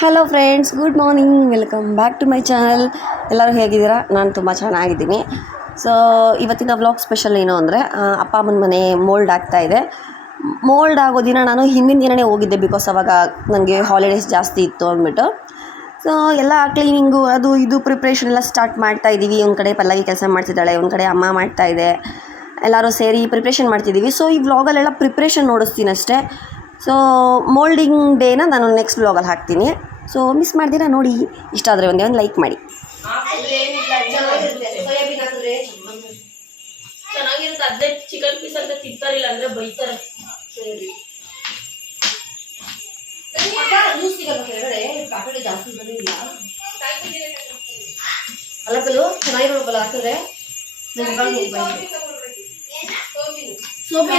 Hello friends good morning welcome back to my channel ಎಲ್ಲರೂ ಹೇಗಿದ್ದೀರಾ? ನಾನು ತುಂಬ ಚೆನ್ನಾಗಿದ್ದೀನಿ. ಸೊ ಇವತ್ತಿನ ಬ್ಲಾಗ್ ಸ್ಪೆಷಲ್ ಏನು ಅಂದರೆ ಅಪ್ಪ ಅಮ್ಮನ ಮನೆ ಮೋಲ್ಡ್ ಆಗ್ತಾ ಇದೆ. ಮೋಲ್ಡ್ ಆಗೋ ದಿನ ನಾನು ಹಿಂದಿನ ದಿನವೇ ಹೋಗಿದ್ದೆ ಬಿಕಾಸ್ ಅವಾಗ ನನಗೆ ಹಾಲಿಡೇಸ್ ಜಾಸ್ತಿ ಇತ್ತು ಅಂದ್ಬಿಟ್ಟು. ಸೊ ಎಲ್ಲ ಕ್ಲೀನಿಂಗು ಅದು ಇದು ಪ್ರಿಪ್ರೇಷನ್ ಎಲ್ಲ ಸ್ಟಾರ್ಟ್ ಮಾಡ್ತಾ ಇದ್ದೀವಿ ಒಂದು ಕಡೆ ಪಲ್ಲವಿ ಕೆಲಸ ಮಾಡ್ತಿದ್ದಾಳೆ, ಒಂದು ಕಡೆ ಅಮ್ಮ ಮಾಡ್ತಾ ಇದೆ. ಎಲ್ಲರೂ ಸೇರಿ ಪ್ರಿಪ್ರೇಷನ್ ಮಾಡ್ತಿದ್ದೀವಿ ಸೊ ಈ ವ್ಲಾಗಲ್ಲೆಲ್ಲ ಪ್ರಿಪ್ರೇಷನ್ ನೋಡಿಸ್ತೀನಿ ಅಷ್ಟೇ. ಸೊ ಮೋಲ್ಡಿಂಗ್ ಡೇನ ನಾನು ನೆಕ್ಸ್ಟ್ ವ್ಲಾಗಲ್ಲಿ ಹಾಕ್ತೀನಿ. ಸೊ ಮಿಸ್ ಮಾಡ್ದಿರಾ ನೋಡಿ. ಇಷ್ಟ ಆದರೆ ಒಂದೇ ಒಂದು ಲೈಕ್ ಮಾಡಿ. ಚೆನ್ನಾಗಿರುತ್ತೆ. ಬಲ್ಲ ಹಾಕಿದ್ರೆ ನಿಮ್ಗೆ ಅದೇ ಚಿಕನ್ ಪೀಸ್ ಅಂತ ತಿಂತಾರಿಲ್ಲ ಅಂದ್ರೆ ಬೈತಾರೆ. ಸರಿ. ಜಾಸ್ತಿ ಬಂದಿಲ್ಲ. ಅಲ್ಲ ಕಲು ಚೆನ್ನಾಗಿರೋಲ್ಲ ಹಾಕಿದ್ರೆ ಸೋಮೆ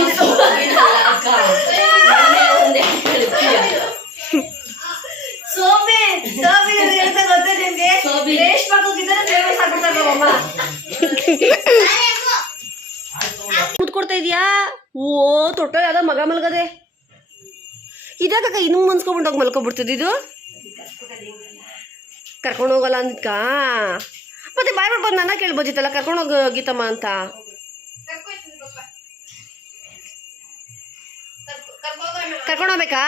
ಸೋಮೆ ಅಂತ ಗೊತ್ತಾ ನಿಮ್ಗೆ? ರೇಷ್ಮೆ ಹೋಗಿದ್ದಾರೆ ಫೇಮಸ್ ಆಗ್ಬಿಡ್ತಾರೆ ನಮ್ಮಮ್ಮ ಕೂತ್ಕೊಡ್ತಾ ಇದೀಯಾ? ಓ ತೊಟ್ಟ ಯಾವ್ದೋ ಮಗ ಮಲ್ಗದೆ. ಇದಾಗ ಇನ್ನೂ ಮನ್ಸ್ಕೊಂಬಿಟ್ಟೋಗಿ ಮಲ್ಕೊಬಿಡ್ತದೆ ಇದು? ಕರ್ಕೊಂಡು ಹೋಗಲ್ಲ ಅಂದ್ಕ? ಮತ್ತೆ ಬಾಯ್ ನಾನು ನನ್ನ ಕೇಳ್ಬೋದಿತ್ತಲ್ಲ ಕರ್ಕೊಂಡು ಹೋಗೋ ಗೀತಮ್ಮ ಅಂತ. ಕರ್ಕೊಂಡು ಹೋಗ್ಬೇಕಾ?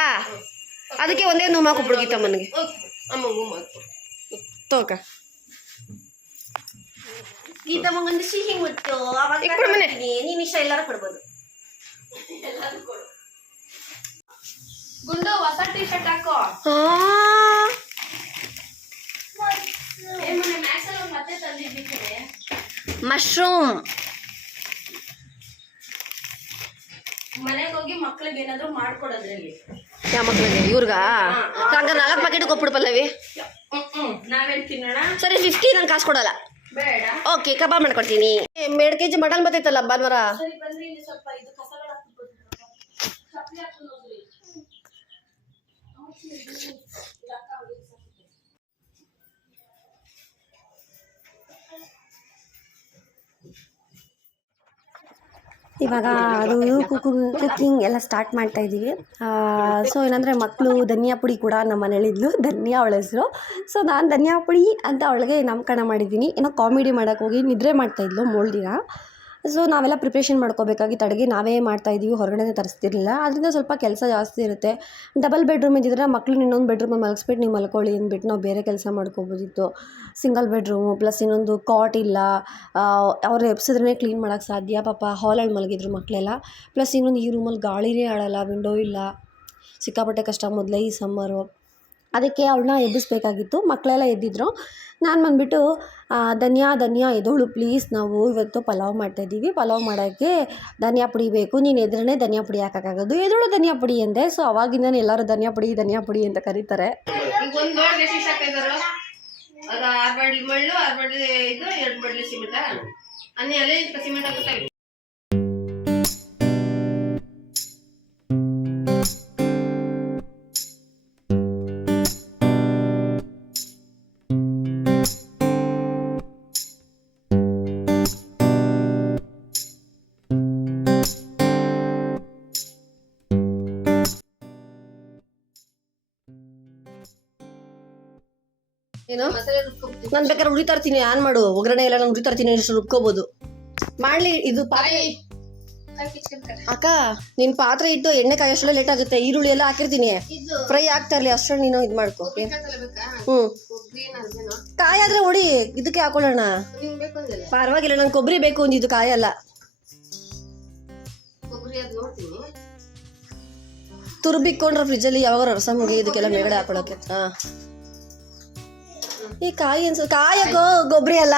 ಅದಕ್ಕೆ ಒಂದೇ ನೋವು ಮಾಡ್ಕೊಬಿಡು ಗೀತಮ್ಮನಿಗೆ ತಮ್ಮನಿಗೆ ಮಾತು ತೋಕ ಗೀತಮ್ಮಗೊಂದು ಸಿಹಿ ಮುಟ್ಟು ಅವಾಗ ಈಗ ಕೊಡು ಮನೆ. ಕೊಡ್ತೀನಿ. ನೀನ್ ಇಷ್ಟ ಎಲ್ಲಾರು ಕೊಡ್ಬೋದು. ಗುಂಡು ಹೊಸ ಟಿ ಶರ್ಟ್ ಹಾಕೋ ಮಶ್ರೂಮ್. ಮನೆಗೆ ಹೋಗಿ ಮಕ್ಳಿಗೆ ಏನಾದ್ರು ಮಾಡ್ಕೊಡೋದ್ರಲ್ಲಿ. ಯಾವ ಮಕ್ಳಿಗೆ? ಇವ್ರಿಗ? ಹಂಗ ನಾಲ್ಕು ಪ್ಯಾಕೆಟ್ ಕೊಟ್ಬಿಡು ಪಲ್ಲವಿ. ನಾವೇನ್ ತಿನ್ನೋಣ? ಸರಿ ಫಿಫ್ಟಿ ನಾನು ಕಾಸು ಕೊಡಲ್ಲ. ಬೇಡ. ಓಕೆ ಕಬಾಬ್ ಮಾಡ್ಕೊಡ್ತೀನಿ. ಎರಡು ಕೆ ಜಿ ಮಟನ್ ಬರ್ತೈತಲ್ಲ ಭಾನುವಾರ? ಸ್ವಲ್ಪ ಇವಾಗ ಅದು ಕುಕಿಂಗ್ ಎಲ್ಲ ಸ್ಟಾರ್ಟ್ ಮಾಡ್ತಾ ಇದ್ದೀವಿ. ಸೊ ಏನಂದರೆ ಮಕ್ಕಳು ಧನಿಯಾ ಪುಡಿ ಕೂಡ ನಮ್ಮ ಮನೇಲಿದ್ಲು. ಧನಿಯಾ ಅವಳ ಹೆಸರು. ಸೊ ನಾನು ಧನಿಯಾ ಪುಡಿ ಅಂತ ಅವಳಿಗೆ ನಾಮಕರಣ ಮಾಡಿದ್ದೀನಿ. ಏನೋ ಕಾಮಿಡಿ ಮಾಡೋಕ್ಕೋಗಿ ನಿದ್ರೆ ಮಾಡ್ತಾಯಿದ್ಲು ಮೋಲ್ದಿನ ಸೊ ನಾವೆಲ್ಲ ಪ್ರಿಪ್ರೇಷನ್ ಮಾಡ್ಕೋಬೇಕಾಗಿತ್ತು ಅಡುಗೆ ನಾವೇ ಮಾಡ್ತಾಯಿದ್ದೀವಿ ಹೊರಗಡೆ ತರಿಸ್ತಿರ್ಲಿಲ್ಲ. ಅದರಿಂದ ಸ್ವಲ್ಪ ಕೆಲಸ ಜಾಸ್ತಿ ಇರುತ್ತೆ. ಡಬಲ್ ಬೆಡ್ರೂಮ್ ಇದ್ದಿದ್ರೆ ಮಕ್ಳನ್ನ ಇನ್ನೊಂದು ಬೆಡ್ರೂಮಲ್ಲಿ ಮಲಗಿಸ್ಬಿಟ್ಟು ನೀವು ಮಲ್ಕೊಳ್ಳಿ ಅಂದ್ಬಿಟ್ಟು ನಾವು ಬೇರೆ ಕೆಲಸ ಮಾಡ್ಕೋಬೋದಿತ್ತು. ಸಿಂಗಲ್ ಬೆಡ್ರೂಮು ಪ್ಲಸ್ ಇನ್ನೊಂದು ಕಾಟ್ ಇಲ್ಲ. ಅವ್ರು ಎಬ್ಸಿದ್ರೆ ಕ್ಲೀನ್ ಮಾಡೋಕ್ಕೆ ಸಾಧ್ಯ. ಪಾಪ ಹಾಲಲ್ಲಿ ಮಲಗಿದ್ರು ಮಕ್ಕಳೆಲ್ಲ ಪ್ಲಸ್ ಇನ್ನೊಂದು ಈ ರೂಮಲ್ಲಿ ಗಾಳಿನೇ ಆಡಲ್ಲ ವಿಂಡೋ ಇಲ್ಲ. ಸಿಕ್ಕಾಪಟ್ಟೆ ಕಷ್ಟ ಮೊದಲೇ ಈ ಸಮ್ಮರು ಅದಕ್ಕೆ ಅವಳನ್ನ ಎಬ್ಬಿಸ್ಬೇಕಾಗಿತ್ತು. ಮಕ್ಕಳೆಲ್ಲ ಎದ್ದಿದ್ರು. ನಾನು ಬಂದುಬಿಟ್ಟು ಧನಿಯಾ ಧನಿಯಾ, ಎದೋಳು ಪ್ಲೀಸ್ ನಾವು ಇವತ್ತು ಪಲಾವ್ ಮಾಡ್ತಾಯಿದ್ದೀವಿ ಪಲಾವ್ ಮಾಡೋಕ್ಕೆ ಧನಿಯಾ ಪುಡಿ ಬೇಕು. ನೀನು ಎದ್ರೇ ಧನಿಯಾ ಪುಡಿ ಹಾಕೋಕ್ಕಾಗೋದು. ಎದೋಳು ಧನಿಯಾ ಪುಡಿ ಅಂದೆ ಸೊ, ಅವಾಗಿಂದನೇ ಎಲ್ಲರೂ ಧನಿಯಾ ಪುಡಿ ಧನಿಯಾ ಪುಡಿ ಅಂತ ಕರೀತಾರೆ. ಸಿಮೆಂಟ. ಹಾಕುತ್ತಾ ನಾನು ಬೇಕಾದ್ರೆ ಉರಿ ತರ್ತೀನಿ ಆನ್ ಮಾಡು. ಒಗ್ಗರಣೆ ಎಲ್ಲ ನಾನು ಉರಿ ತರ್ತೀನಿ ಅಷ್ಟು ರುಬ್ಕೋಬಹುದು ಮಾಡ್ಲಿ ಇದು ಪಾತ್ರೆ ಕಾಯಿ ಅಕ್ಕ ನಿನ್ ಪಾತ್ರೆ ಇಟ್ಟು ಎಣ್ಣೆ ಕಾಯೋಷ್ಟಲ್ಲ ಲೇಟ್ ಆಗುತ್ತೆ. ಈರುಳ್ಳಿ ಎಲ್ಲ ಹಾಕಿರ್ತೀನಿ. ಫ್ರೈ ಆಗ್ತಾ ಇರ್ಲಿ ಅಷ್ಟೊಂದು ನೀನು ಇದು ಮಾಡ್ಕೋ ಹ್ಮ್. ಕಾಯಿ ಆದ್ರೆ ಹೊಡಿ ಇದಕ್ಕೆ ಹಾಕೊಳ್ಳೋಣ. ಪರವಾಗಿಲ್ಲ ನಂಗೆ ಕೊಬ್ಬರಿ ಬೇಕು ಅಂದಿದ್ದು ಇದು ಕಾಯಿ ಅಲ್ಲ. ತುರ್ಬಿಕ್ಕೊಂಡ್ರೆ ಫ್ರಿಜ್ಜಲ್ಲಿ ಯಾವಾಗ ಮುಗಿ ಇದಕ್ಕೆಲ್ಲ ಮೇಗಡೆ ಹಾಕೊಳ್ಳೋಕೆ. ಹಾ. ಈ ಕಾಯಿ ಅನ್ಸ ಕಾಯ ಗೋ ಗೊಬ್ಬರಿ ಅಲ್ಲ.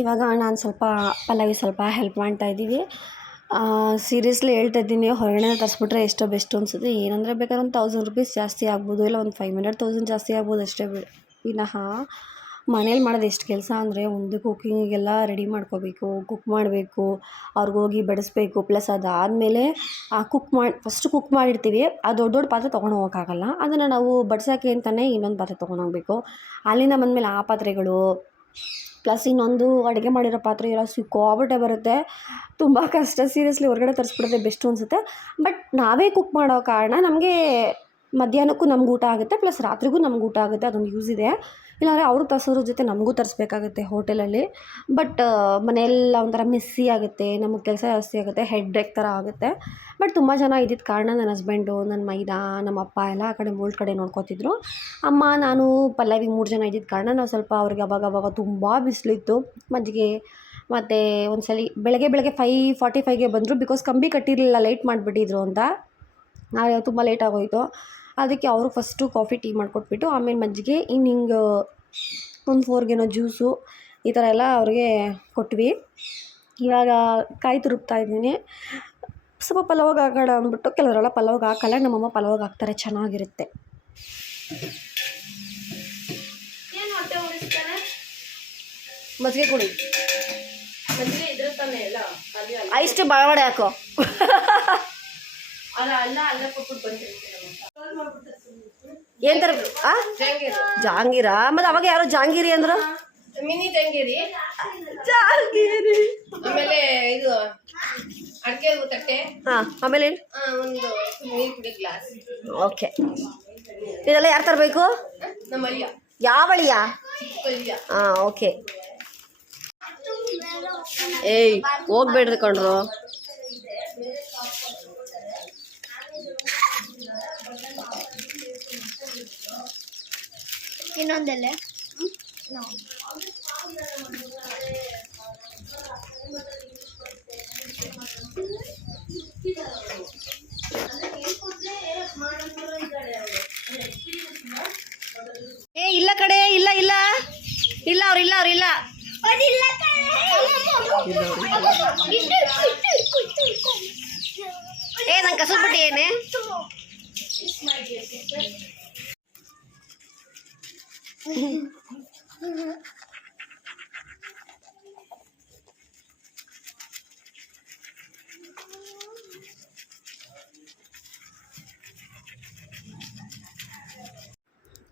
ಇವಾಗ ನಾನು ಸ್ವಲ್ಪ ಪಲ್ಲವಿ ಸ್ವಲ್ಪ ಹೆಲ್ಪ್ ಮಾಡ್ತಾ ಇದ್ದೀವಿ. ಸೀರಿಯಸ್ಲಿ ಹೇಳ್ತಾ ಇದ್ದೀನಿ, ಹೊರಗಡೆ ತರಿಸ್ಬಿಟ್ರೆ ಎಷ್ಟೋ ಬೆಸ್ಟು ಅನಿಸುತ್ತೆ. ಏನಂದರೆ ಬೇಕಾದ್ರೆ ಒಂದು ತೌಸಂಡ್ ರುಪೀಸ್ ಜಾಸ್ತಿ ಆಗ್ಬೋದು, ಇಲ್ಲ ಒಂದು ಫೈವ್ ಹಂಡ್ರೆಡ್ ತೌಸಂಡ್ ಜಾಸ್ತಿ ಆಗ್ಬೋದು ಅಷ್ಟೇ ವಿನಃ ಮನೇಲಿ ಮಾಡೋದು ಎಷ್ಟು ಕೆಲಸ ಅಂದರೆ ಒಂದು ಕುಕ್ಕಿಂಗಿಗೆಲ್ಲ ರೆಡಿ ಮಾಡ್ಕೋಬೇಕು ಕುಕ್ ಮಾಡಬೇಕು ಅವ್ರಿಗೋಗಿ ಬಡಿಸ್ಬೇಕು. ಪ್ಲಸ್ ಅದಾದಮೇಲೆ, ಆ ಕುಕ್ ಮಾಡಿ ಫಸ್ಟ್ ಕುಕ್ ಮಾಡಿರ್ತೀವಿ, ಆ ದೊಡ್ಡ ದೊಡ್ಡ ಪಾತ್ರೆ ತೊಗೊಂಡು ಹೋಗೋಕ್ಕಾಗಲ್ಲ. ಅದನ್ನು ನಾವು ಬಡ್ಸೋಕ್ಕೆ ಅಂತಲೇ ಇನ್ನೊಂದು ಪಾತ್ರೆ ತೊಗೊಂಡು ಹೋಗಬೇಕು. ಅಲ್ಲಿಂದ ಬಂದಮೇಲೆ ಆ ಪಾತ್ರೆಗಳು ಪ್ಲಸ್ ಇನ್ನೊಂದು ಅಡುಗೆ ಮಾಡಿರೋ ಪಾತ್ರೆ ಎಲ್ಲ ಸಿಕ್ಕಾಬಿಟ್ಟೆ ಬರುತ್ತೆ. ತುಂಬ ಕಷ್ಟ. ಸೀರಿಯಸ್ಲಿ ಹೊರಗಡೆ ತರಿಸ್ಬಿಡೋದೇ ಬೆಸ್ಟು ಅನಿಸುತ್ತೆ. ಬಟ್ ನಾವೇ ಕುಕ್ ಮಾಡೋ ಕಾರಣ ನಮಗೆ ಮಧ್ಯಾಹ್ನಕ್ಕೂ ನಮ್ಗೆ ಊಟ ಆಗುತ್ತೆ, ಪ್ಲಸ್ ರಾತ್ರಿಗೂ ನಮ್ಗೆ ಊಟ ಆಗುತ್ತೆ, ಅದೊಂದು ಯೂಸ್ ಇದೆ. ಇಲ್ಲಾಂದರೆ ಅವರು ತರಿಸೋದ್ರ ಜೊತೆ ನಮಗೂ ತರಿಸ್ಬೇಕಾಗುತ್ತೆ ಹೋಟೆಲಲ್ಲಿ. ಬಟ್ ಮನೆಯೆಲ್ಲ ಒಂಥರ ಮೆಸ್ಸಿ ಆಗುತ್ತೆ, ನಮಗೆ ಕೆಲಸ ಜಾಸ್ತಿ ಆಗುತ್ತೆ ಹೆಡ್ ಎಕ್ ಥರ ಆಗುತ್ತೆ. ಬಟ್ ತುಂಬ ಜನ ಇದ್ದಿದ್ದ ಕಾರಣ ನನ್ನ ಹಸ್ಬೆಂಡು ನನ್ನ ಮೈದಾ ನಮ್ಮ ಅಪ್ಪ ಎಲ್ಲ ಆ ಕಡೆ ಮೂಳ್ ಕಡೆ ನೋಡ್ಕೋತಿದ್ರು. ಅಮ್ಮ, ನಾನು, ಪಲ್ಲವಿ ಮೂರು ಜನ ಇದ್ದಿದ್ದ ಕಾರಣ ನಾವು ಸ್ವಲ್ಪ ಅವ್ರಿಗೆ ಅವಾಗ ಅವಾಗ ತುಂಬ ಬಿಸಿಲಿತ್ತು. ಮಜ್ಜಿಗೆ ಮತ್ತು ಒಂದು ಸಲ ಬೆಳಗ್ಗೆ ಬೆಳಗ್ಗೆ ಫೈ ಫಾರ್ಟಿ ಫೈವ್ಗೆ ಬಂದರು ಬಿಕಾಸ್ ಕಂಬಿ ಕಟ್ಟಿರಲಿಲ್ಲ ಲೇಟ್ ಮಾಡಿಬಿಟ್ಟಿದ್ರು ಅಂತ. ತುಂಬ ಲೇಟ್ ಆಗೋಯಿತು. ಅದಕ್ಕೆ ಅವರು ಫಸ್ಟು ಕಾಫಿ ಟೀ ಮಾಡಿಕೊಟ್ಬಿಟ್ಟು ಆಮೇಲೆ ಮಜ್ಜಿಗೆ ಇನ್ನು ಹಿಂಗೆ ಒಂದು ಫೋರ್ಗೇನೋ ಜ್ಯೂಸು ಈ ಥರ ಎಲ್ಲ ಅವ್ರಿಗೆ ಕೊಟ್ವಿ. ಇವಾಗ ಕಾಯಿ ತುರುಕ್ತಾ ಇದ್ದೀನಿ. ಸ್ವಲ್ಪ ಪಲಾವ್ಗೆ ಹಾಕೋಣ ಅಂದ್ಬಿಟ್ಟು ಕೆಲವರೆಲ್ಲ ಪಲಾವ್ಗೆ ಹಾಕಲ್ಲ ನಮ್ಮಮ್ಮ ಪಲಾವ್ಗೆ ಹಾಕ್ತಾರೆ ಚೆನ್ನಾಗಿರುತ್ತೆ. ಮಜ್ಜಿಗೆ ಕುಡಿ. ಇಷ್ಟು ಬಾಳವಡೆ ಹಾಕೋ ಅಲ್ಲ ಅಲ್ಲ ಅಲ್ಲ ಕೊಟ್ಬಿಟ್ಟು ಬಂದಿರ್ತೀನಿ ಏನು ತರ ಆ? ಜಂಗೀರು ಮತ್ತು ಅವಾಗ ಯಾರೋ ಜಾಂಗೀರಿ ಅಂದ್ರು? ಮಿನಿ ಜಂಗೀರಿ ಜಾಂಗೀರಿ ಆಮೇಲೆ ಇದು ಅಡಿಕೆ ತಟ್ಟೆ. ಹಾಂ ಆಮೇಲೆ ಆ, ಒಂದು ನೀರು ಕುಡಿ ಗ್ಲಾಸ್. ಓಕೆ. ಇದೆಲ್ಲ ಯಾರು ತರಬೇಕು? ನಮ್ಮ ಅಯ್ಯ ಯಾವಳಿಯ ಅಯ್ಯ ಹಾಂ ಓಕೆ. ಏಯ್ ಹೋಗ್ಬೇಡ್ರಿ ಕಣ್ರು. ಇನ್ನೊಂದೆಲೆ?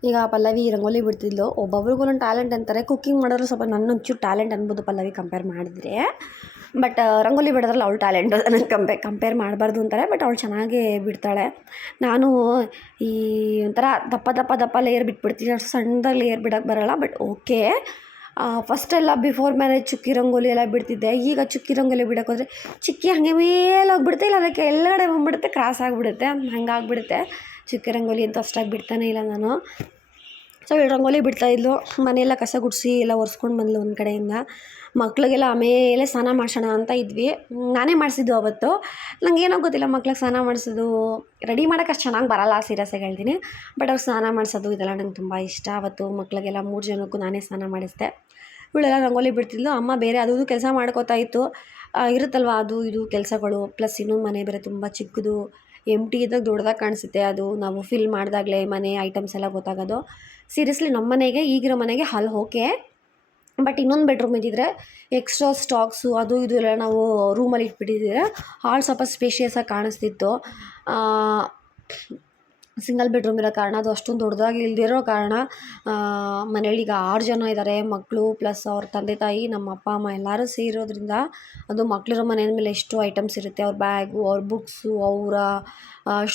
ಈಗ ಪಲ್ಲವಿ ರಂಗೋಲಿ ಬಿಡ್ತಿದ್ಲು. ಒಬ್ಬೊಬ್ರಿಗೂ ಒಂದೊಂದು ಟ್ಯಾಲೆಂಟ್ ಅಂತಾರೆ. ಕುಕ್ಕಿಂಗ್ ಮಾಡೋರು ಸ್ವಲ್ಪ ನನ್ನ ಒಂಚೂರು ಟ್ಯಾಲೆಂಟ್ ಅನ್ಬೋದು ಪಲ್ಲವಿ ಕಂಪೇರ್ ಮಾಡಿದ್ರೆ. ಬಟ್ ರಂಗೋಲಿ ಬಿಡೋದ್ರಲ್ಲಿ ಅವಳು ಟ್ಯಾಲೆಂಟ್ ನನಗೆ ಕಂಪೇ ಕಂಪೇರ್ ಮಾಡಬಾರ್ದು ಅಂತಾರೆ. ಬಟ್ ಅವಳು ಚೆನ್ನಾಗೇ ಬಿಡ್ತಾಳೆ. ನಾನು ಈ ಒಂಥರ ದಪ್ಪ ದಪ್ಪ ದಪ್ಪ ಲೇಯರ್ ಬಿಟ್ಬಿಡ್ತೀನಿ. ಅಷ್ಟು ಸಣ್ಣದಾಗಿ ಲೇಯರ್ ಬಿಡೋಕ್ಕೆ ಬರೋಲ್ಲ. ಬಟ್ ಓಕೆ ಫಸ್ಟೆಲ್ಲ ಬಿಫೋರ್ ಮ್ಯಾರೇಜ್ ಚುಕ್ಕಿ ರಂಗೋಲಿ ಎಲ್ಲ ಬಿಡ್ತಿದ್ದೆ. ಈಗ ಚುಕ್ಕಿ ರಂಗೋಲಿ ಬಿಡೋಕೆ ಹೋದರೆ ಚುಕ್ಕಿ ಹಾಗೆ ಮೇಲೆ ಹೋಗ್ಬಿಡುತ್ತೆ. ಇಲ್ಲ, ಅದಕ್ಕೆ ಎಲ್ಲಗಡೆ ಬಂದ್ಬಿಡುತ್ತೆ. ಕ್ರಾಸ್ ಆಗಿಬಿಡುತ್ತೆ. ಹಂಗಾಗ್ಬಿಡುತ್ತೆ ಚುಕ್ಕಿ ರಂಗೋಲಿ ಅಂತ ಅಷ್ಟಾಗಿ ಬಿಡ್ತಾನೆ ಇಲ್ಲ ನಾನು. ಸೊ ಇವಳು ರಂಗೋಲಿ ಬಿಡ್ತಾ ಇದ್ಲು. ಮನೆಯೆಲ್ಲ ಕಸ ಗುಡಿಸಿ ಎಲ್ಲ ಒರೆಸ್ಕೊಂಡು ಬಂದ್ಲು ಒಂದು ಕಡೆಯಿಂದ. ಮಕ್ಳಿಗೆಲ್ಲ ಆಮೇಲೆ ಸ್ನಾನ ಮಾಡಿಸೋಣ ಅಂತ ಇದ್ವಿ. ನಾನೇ ಮಾಡಿಸಿದ್ದು ಅವತ್ತು. ಏನೋ ಗೊತ್ತಿಲ್ಲ ಮಕ್ಳಿಗೆ ಸ್ನಾನ ಮಾಡಿಸೋದು. ರೆಡಿ ಮಾಡೋಕೆ ಅಷ್ಟು ಚೆನ್ನಾಗಿ ಬರಲ್ಲ, ಸೀರಿಯಸ್ ಆಗಿ ಹೇಳ್ತೀನಿ. ಬಟ್ ಅವ್ರು ಸ್ನಾನ ಮಾಡಿಸೋದು ಇದೆಲ್ಲ ನಂಗೆ ತುಂಬ ಇಷ್ಟ. ಅವತ್ತು ಮಕ್ಳಿಗೆಲ್ಲ ಮೂರು ಜನಕ್ಕೂ ನಾನೇ ಸ್ನಾನ ಮಾಡಿಸಿದೆ. ಇವಳೆಲ್ಲ ರಂಗೋಲಿ ಬಿಡ್ತಿದ್ಲು. ಅಮ್ಮ ಬೇರೆ ಅದು ಕೆಲಸ ಮಾಡ್ಕೋತಾ ಇತ್ತು. ಇರುತ್ತಲ್ವ ಅದು ಇದು ಕೆಲಸಗಳು. ಪ್ಲಸ್ ಇನ್ನೊಂದು ಮನೆ ಬೇರೆ ತುಂಬ ಚಿಕ್ಕದು. ಎಂಟಿ ಇದ್ದಾಗ ದೊಡ್ಡದಾಗಿ ಕಾಣಿಸುತ್ತೆ. ಅದು ನಾವು ಫಿಲ್ ಮಾಡಿದಾಗಲೇ ಮನೆ ಐಟಮ್ಸ್ ಎಲ್ಲ ಗೊತ್ತಾಗೋದು. ಸೀರಿಯಸ್ಲಿ ನಮ್ಮ ಮನೆಗೆ, ಈಗಿರೋ ಮನೆಗೆ ಹಲ್ ಓಕೆ ಬಟ್ ಇನ್ನೊಂದು ಬೆಡ್ರೂಮ್ ಇದ್ದಿದ್ರೆ ಎಕ್ಸ್ಟ್ರಾ ಸ್ಟಾಕ್ಸು ಅದು ಇದು ಎಲ್ಲ ನಾವು ರೂಮಲ್ಲಿ ಇಟ್ಬಿಟ್ಟಿದ್ರೆ ಹಾಲ್ ಸ್ವಲ್ಪ ಸ್ಪೇಷಿಯಸ್ಸಾಗಿ ಕಾಣಿಸ್ತಿತ್ತು. ಸಿಂಗಲ್ ಬೆಡ್ರೂಮ್ ಇರೋ ಕಾರಣ, ಅದು ಅಷ್ಟೊಂದು ದೊಡ್ಡದಾಗಿ ಇಲ್ದಿರೋ ಕಾರಣ ಮನೇಲಿ ಈಗ ಆರು ಜನ ಇದ್ದಾರೆ ಮಕ್ಕಳು ಪ್ಲಸ್ ಅವ್ರ ತಂದೆ ತಾಯಿ, ನಮ್ಮ ಅಪ್ಪ, ಅಮ್ಮ ಎಲ್ಲರೂ ಸೇರೋದ್ರಿಂದ ಅದು ಮಕ್ಕಳಿರೋ ಮನೆ ಮೇಲೆ ಎಷ್ಟು ಐಟಮ್ಸ್ ಇರುತ್ತೆ, ಅವ್ರ ಬ್ಯಾಗು, ಅವ್ರ ಬುಕ್ಸು, ಅವರ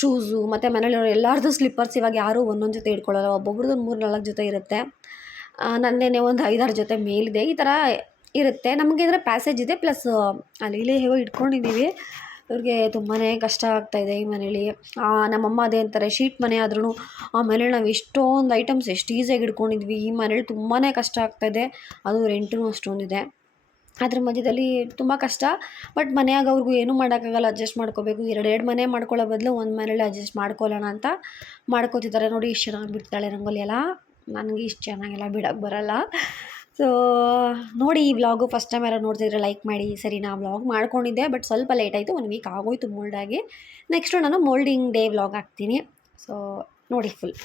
ಶೂಸು, ಮತ್ತು ಮನೇಲಿರೋ ಎಲ್ಲರದ್ದು ಸ್ಲಿಪ್ಪರ್ಸ್ ಇವಾಗ ಯಾರೂ ಒಂದೊಂದು ಜೊತೆ ಇಟ್ಕೊಳ್ಳಲ್ಲ ಒಬ್ಬೊಬ್ರದ್ದು ಮೂರು, ನಾಲ್ಕು ಜೊತೆ ಇರುತ್ತೆ. ನಂದೇನೆ ಒಂದು ಐದಾರು ಜೊತೆ ಮೇಲಿದೆ, ಈ ಥರ ಇರುತ್ತೆ. ನಮಗೆ ಅಂದರೆ ಪ್ಯಾಸೇಜ್ ಇದೆ, ಪ್ಲಸ್ ಅಲ್ಲಿ ಇಲ್ಲಿ ಹೇಗೋ ಇಟ್ಕೊಂಡಿದ್ದೀವಿ ಇವ್ರಿಗೆ ತುಂಬಾ ಕಷ್ಟ ಆಗ್ತಾಯಿದೆ ಈ ಮನೇಲಿ. ನಮ್ಮಮ್ಮ ಅದೇ ಅಂತಾರೆ, ಶೀಟ್ ಮನೆ ಆದ್ರೂ ಆ ಮನೇಲಿ ನಾವು ಎಷ್ಟೊಂದು ಐಟಮ್ಸ್ ಎಷ್ಟು ಈಸಿಯಾಗಿ ಇಟ್ಕೊಂಡಿದ್ವಿ ಈ ಮನೇಲಿ ತುಂಬಾ ಕಷ್ಟ ಆಗ್ತಾಯಿದೆ ಅದು ರೆಂಟೂ ಅಷ್ಟೊಂದಿದೆ. ಅದ್ರ ಮಧ್ಯದಲ್ಲಿ ತುಂಬ ಕಷ್ಟ. ಬಟ್ ಮನೆಯಾಗ ಅವ್ರಿಗೂ ಏನೂ ಮಾಡೋಕ್ಕಾಗಲ್ಲ. ಅಡ್ಜಸ್ಟ್ ಮಾಡ್ಕೋಬೇಕು. ಎರಡೆರಡು ಮನೆ ಮಾಡ್ಕೊಳ್ಳೋ ಬದಲು ಒಂದು ಮನೇಲಿ ಅಡ್ಜಸ್ಟ್ ಮಾಡ್ಕೊಳ್ಳೋಣ ಅಂತ ಮಾಡ್ಕೋತಿದ್ದಾರೆ. ನೋಡಿ, ಇಷ್ಟು ಚೆನ್ನಾಗಿ ಬಿಡ್ತಾಳೆ ರಂಗೋಲಿ ಎಲ್ಲ. ನನಗೆ ಇಷ್ಟು ಚೆನ್ನಾಗೆಲ್ಲ ಬಿಡೋಕ್ಕೆ ಬರಲ್ಲ. ಸೊ ನೋಡಿ ಈ ವ್ಲಾಗು ಫಸ್ಟ್ ಟೈಮ್ ಯಾರೋ ನೋಡ್ತಿದ್ರೆ ಲೈಕ್ ಮಾಡಿ. ಸರಿ ನಾ ವ್ಲಾಗ್ ಮಾಡ್ಕೊಂಡಿದ್ದೆ ಬಟ್ ಸ್ವಲ್ಪ ಲೇಟ್ ಆಯಿತು. ಒಂದು ವೀಕ್ ಆಗೋಯ್ತು ಮೋಲ್ಡಾಗಿ ನೆಕ್ಸ್ಟು ನಾನು ಮೋಲ್ಡಿಂಗ್ ಡೇ ವ್ಲಾಗ್ ಹಾಕ್ತೀನಿ. ಸೊ ನೋಡಿ ಫುಲ್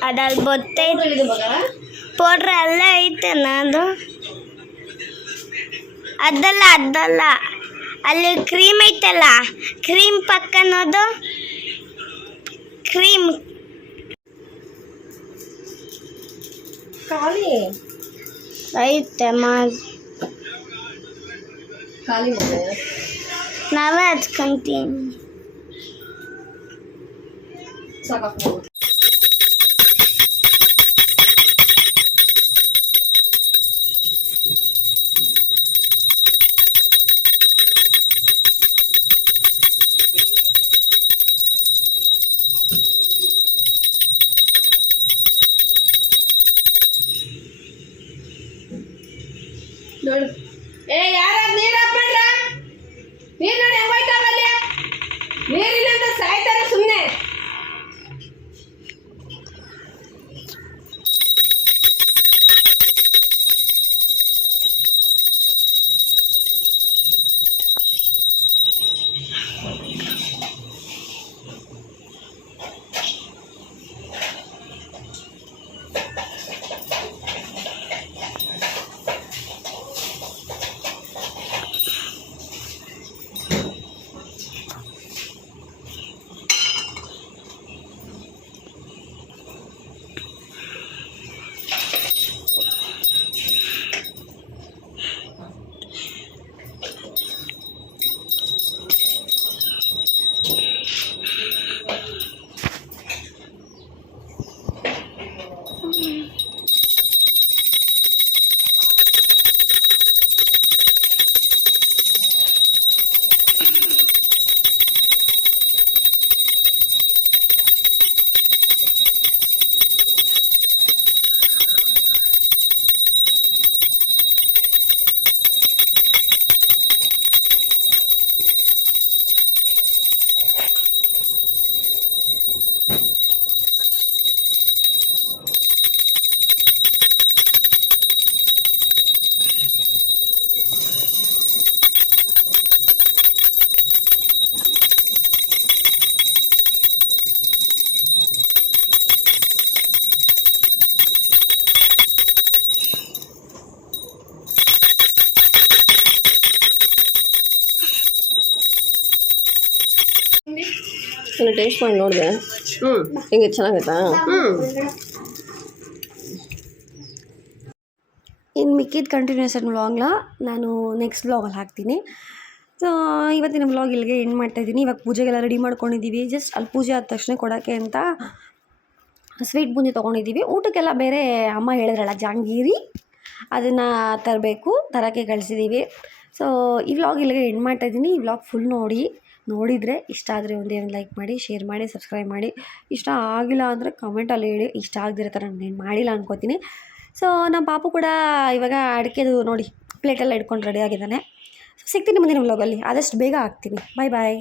ಏನ್ ಯಾಕೆ ಕೂತಿದ್ಯಾ ಯಾಕೆ ಕೂತಿದ್ದಿ ಬಾ ಕೂತಿದ್ದಿ ಬಾ ಅದಲ್ಲಿ ಬತ್ತೈತೆ ಇದು ಮಗ ಪೌಡ್ರ್ ಎಲ್ಲ ಐತೆನ ಅದು ಅದಲ್ಲ ಅದಲ್ಲ ಅಲ್ಲಿ ಕ್ರೀಮ್ ಐತಲ್ಲ ಕ್ರೀಮ್ ಪಕ್ಕನದು ಕ್ರೀಮ್ ಖಾಲಿ ಐತೆ ಮಾ ಖಾಲಿ ಮಗ ನಾವೇ ಹಚ್ಕೊಂತೀವಿ ನೋಡು ಏ ಯಾರ ನೀರು ಹಾಕ್ಬೇಡ್ರ? ನೀರು ನೋಡಿ ಹೆಂಗ್ ಹೋಯ್ತಾವ ಅಲ್ಲಿ ನೀರಿಲ್ಲ ನಾನು ಟೇಸ್ಟ್ ಮಾಡಿ ನೋಡಿದೆ. ಹ್ಞೂ ಹಿಂಗೆ ಚೆನ್ನಾಗೈತಾ? ಹ್ಞೂ ಇನ್ನು ಮಿಕ್ಕಿದ ಕಂಟಿನ್ಯೂಸನ್ ವ್ಲಾಗ್ನ ನಾನು ನೆಕ್ಸ್ಟ್ ವ್ಲಾಗಲ್ಲಿ ಹಾಕ್ತೀನಿ. ಸೊ ಇವತ್ತಿನ ವ್ಲಾಗ್ ಇಲ್ಲಿಗೆ ಎಂಡ್ ಮಾಡ್ತಾಯಿದ್ದೀನಿ ಇವಾಗ ಪೂಜೆಗೆಲ್ಲ ರೆಡಿ ಮಾಡ್ಕೊಂಡಿದ್ದೀವಿ. ಜಸ್ಟ್ ಅಲ್ಲಿ ಪೂಜೆ ಆದ ತಕ್ಷಣ ಕೊಡೋಕ್ಕೆ ಅಂತ ಸ್ವೀಟ್ ಬೂಂದಿ ತೊಗೊಂಡಿದ್ದೀವಿ. ಊಟಕ್ಕೆಲ್ಲ ಬೇರೆ ಅಮ್ಮ ಹೇಳಿದ್ರಲ್ಲ ಜಾಂಗೀರಿ. ಅದನ್ನು ತರಬೇಕು ತರೋಕ್ಕೆ ಕಳಿಸಿದ್ದೀವಿ. ಸೊ ಈ ವ್ಲಾಗ್ ಇಲ್ಲಿಗೆ ಎಂಡ್ ಮಾಡ್ತಾಯಿದ್ದೀನಿ ಈ ವ್ಲಾಗ್ ಫುಲ್ ನೋಡಿ. ನೋಡಿದರೆ ಇಷ್ಟ ಆದರೆ ಒಂದೇ ಒಂದು ಲೈಕ್ ಮಾಡಿ, ಶೇರ್ ಮಾಡಿ, ಸಬ್ಸ್ಕ್ರೈಬ್ ಮಾಡಿ. ಇಷ್ಟ ಆಗಿಲ್ಲ ಅಂದರೆ ಕಮೆಂಟಲ್ಲಿ ಹೇಳಿ. ಇಷ್ಟ ಆಗದಿರೋ ಥರ ನಾನು ಮಾಡಿಲ್ಲ ಅನ್ಕೋತೀನಿ. ಸೊ ನಮ್ಮ ಪಾಪು ಕೂಡ ಇವಾಗ ಅಡಿಕೆದು ನೋಡಿ ಪ್ಲೇಟೆಲ್ಲ ಇಟ್ಕೊಂಡು ರೆಡಿ ಆಗಿದ್ದಾನೆ. ಸಿಗ್ತೀನಿ ಮುಂದಿನ ವ್ಲಾಗಲ್ಲಿ ಆದಷ್ಟು ಬೇಗ ಆಗ್ತೀನಿ ಬಾಯ್ ಬಾಯ್